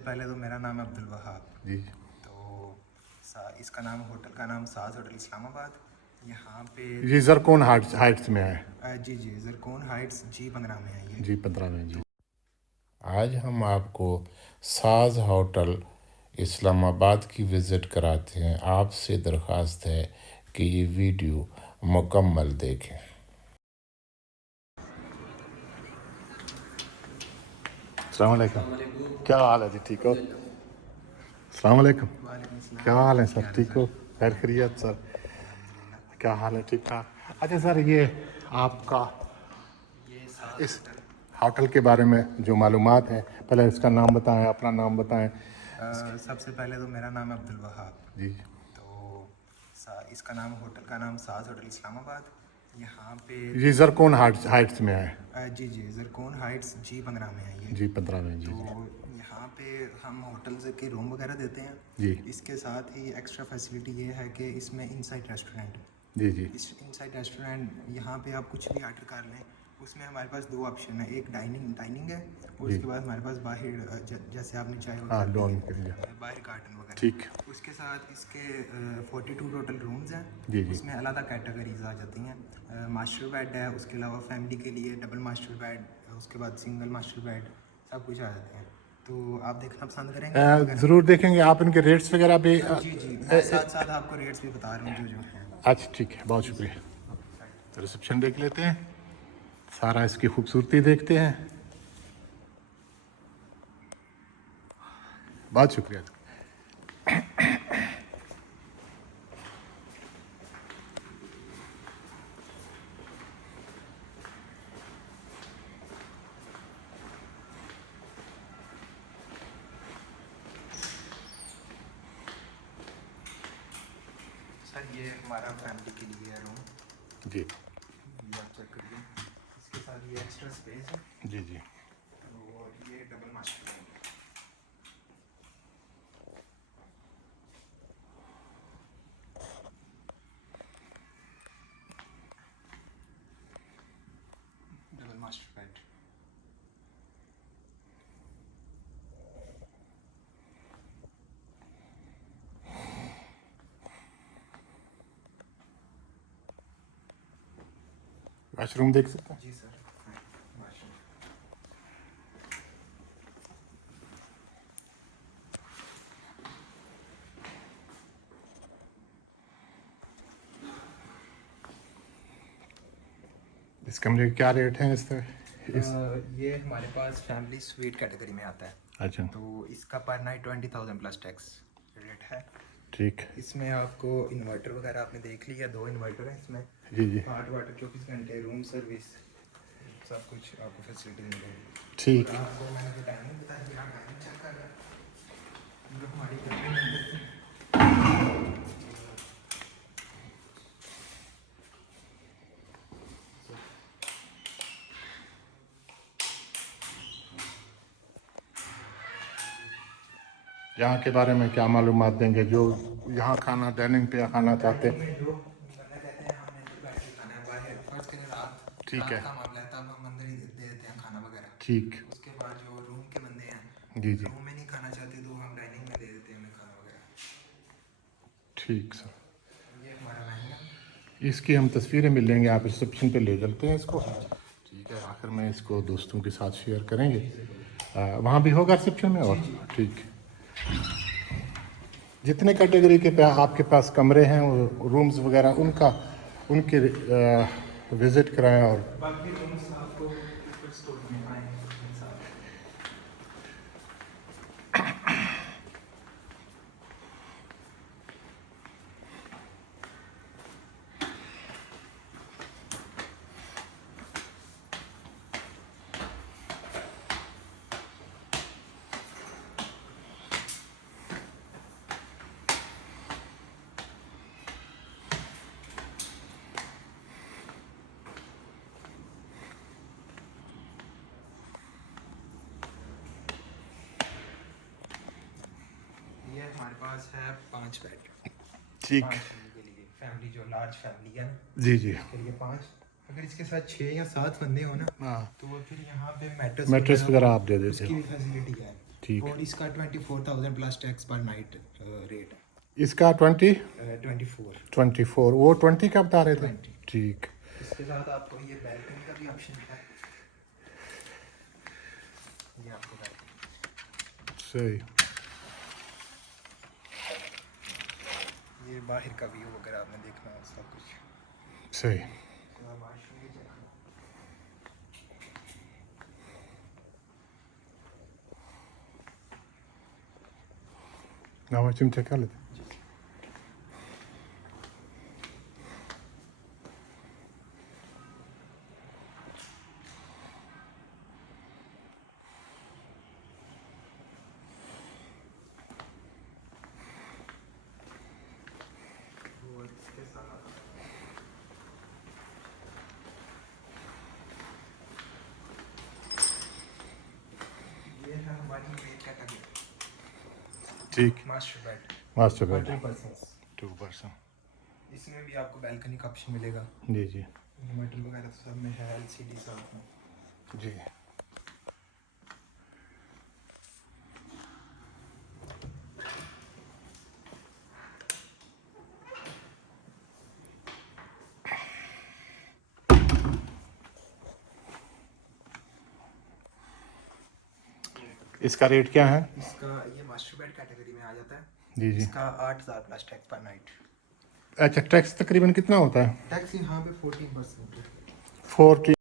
पहले तो मेरा नाम है अब्दुल वहाब जी तो इसका नाम होटल का नाम साज होटल इस्लामाबाद। यहाँ पे ये ज़रकोन हाइट्स में है। जी जी ज़रकोन हाइट्स G15 में है ये। G15 में जी। आज हम आपको साज होटल इस्लामाबाद की विज़िट कराते हैं। आपसे दरख्वास्त है कि ये वीडियो मुकम्मल देखें। अस्सलाम वालेकुम। क्या हाल है जी, ठीक हो? अस्सलाम वालेकुम। वालेकुम अस्सलाम। क्या हाल है सर, क्या हाल है ठीक सर? हो? खैर खैरियत सर, अल्हम्दुलिल्लाह। क्या हाल है, ठीक ठाक? अच्छा सर, ये आपका ये साज इस होटल होटल के बारे में जो मालूमात है, पहले इसका नाम बताएं, अपना नाम बताएं। सबसे पहले तो मेरा नाम है अब्दुल वहाब जी तो इसका नाम होटल का नाम साज होटल इस्लामाबाद। यहाँ पे ये ज़रकोन हाइट्स में है। जी जी ज़रकोन हाइट्स G15 में है ये। G15 में जी तो जी यहाँ पे हम होटल्स के रूम वगैरह देते हैं। जी इसके साथ ही एक्स्ट्रा फैसिलिटी ये है कि इसमें इनसाइड रेस्टोरेंट, जी जी इस इनसाइड रेस्टोरेंट यहाँ पे आप कुछ भी ऑर्डर कर लें, उसमें हमारे पास दो ऑप्शन है, एक डाइनिंग है और जी। उसके बाद हमारे पास बाहर जैसे आपने चाय हाँ, वगैरह डॉन दी के लिए। है, बाहर गार्डन वगैरह। ठीक। उसके साथ इसके 42 टोटल रूम्स हैं। जी जी उसमें अलग कैटेगरीज आ जाती हैं। मास्टर बेड है, उसके अलावा फैमिली के लिए डबल मास्टर बेड, उसके बाद सिंगल मास्टर बेड, सब कुछ आ जाते हैं। तो आप देखना पसंद करेंगे रूम वगैरह? ज़रूर देखेंगे। आप इनके रेट्स वगैरह भी जी जी, मैं साथ साथ आपको रेट्स भी बता रहा हूँ जो हैं। अच्छा ठीक है, बहुत शुक्रिया। रिसेप्शन देख लेते हैं, सारा इसकी खूबसूरती देखते हैं। बहुत शुक्रिया। सर ये हमारा फैमिली के लिए है रूम, जी ये आप चेक करिए। इसके साथ ये एक्स्ट्रा स्पेस है जी जी और ये डबल मास्टर बेड है। Double master bed. वाशरूम देख सकते हैं। जी सर, वाशरूम। इस कमरे के क्या रेट हैं इस तरह इस? ये हमारे पास फैमिली स्वीट कैटेगरी में आता है। अच्छा तो इसका पर नाइट 20,000 प्लस टैक्स रेट है। ठीक। इसमें आपको इन्वर्टर वगैरह आपने देख लिया, 2 इन्वर्टर हैं इसमें। जी जी हॉट वाटर 24 घंटे, रूम सर्विस, सब कुछ आपको फैसिलिटी मिलेगी। ठीक। और आपको मैंने जो टाइमिंग बताई, आप टाइमिंग चेक कर रहे हैं जो हमारी टाइमिंग। यहाँ के बारे में क्या मालूमात देंगे जो यहाँ खाना डाइनिंग पे खाना चाहते हैं? जो बंदा कहते हैं हमने अंदर बैठ के खाना है, बाहर फर्ज करें ठीक रात है। का मामला है, तब हम अंदर ही दे देते हैं खाना वगैरह। ठीक। उसके बाद जो रूम के बंदे हैं, जी जी रूम में नहीं खाना चाहते तो हम डाइनिंग में दे देते हैं उन्हें खाना वगैरह। ठीक सर। ये हमारा मेन्यू है। इसकी हम तस्वीरें मिल लेंगे, आप रिसेप्शन पे ले चलते हैं इसको। ठीक है, आखिर में इसको दोस्तों के साथ शेयर करेंगे। वहाँ भी होगा रिसेप्शन में? और ठीक। जितने कैटेगरी के आपके पास कमरे हैं, रूम्स वगैरह, उनके विज़िट कराएं। और बाकी रूम्स आपको ऊपर स्टोर में आएंगे साथ। ये हमारे पास है 5 बेड, ठीक। 5 लोगों के लिए, फैमिली जो लार्ज फैमिली है जी जी उसके लिए 5। अगर इसके साथ 6 या 7 बंदे हो ना, हाँ, तो फिर यहाँ पे मैट्रेस मैट्रेस वगैरह आप दे देते उसकी हो। भी फैसिलिटी है। ठीक। और इसका 24,000 प्लस टैक्स पर नाइट रेट है। इसका 24 24। वो 20 का बता रहे थे। 20। ठीक। इसके साथ आपको ये बैल्कनी का भी ऑप्शन है। ये आपको बैल्कनी, सही। ये बाहर का व्यू वगैरह आपने देखना है सब कुछ। सही। ना चिमटे कर लेते। और इसके साथ ये है हमारी मेन कैटेगरी, ठीक। Master bed, master bed 2 person. इसमें भी आपको बैल्कनी का ऑप्शन मिलेगा। जी जी इन्वर्टर वगैरह तो सब में है, एलसीडी साथ में। जी। इसका रेट क्या है? इसका ये मास्टर बेड कैटेगरी में आ जाता है। जी जी। इसका 8,000 प्लस टैक्स पर नाइट। अच्छा, टैक्स तकरीबन कितना होता है? टैक्स यहाँ पे 14% है। 40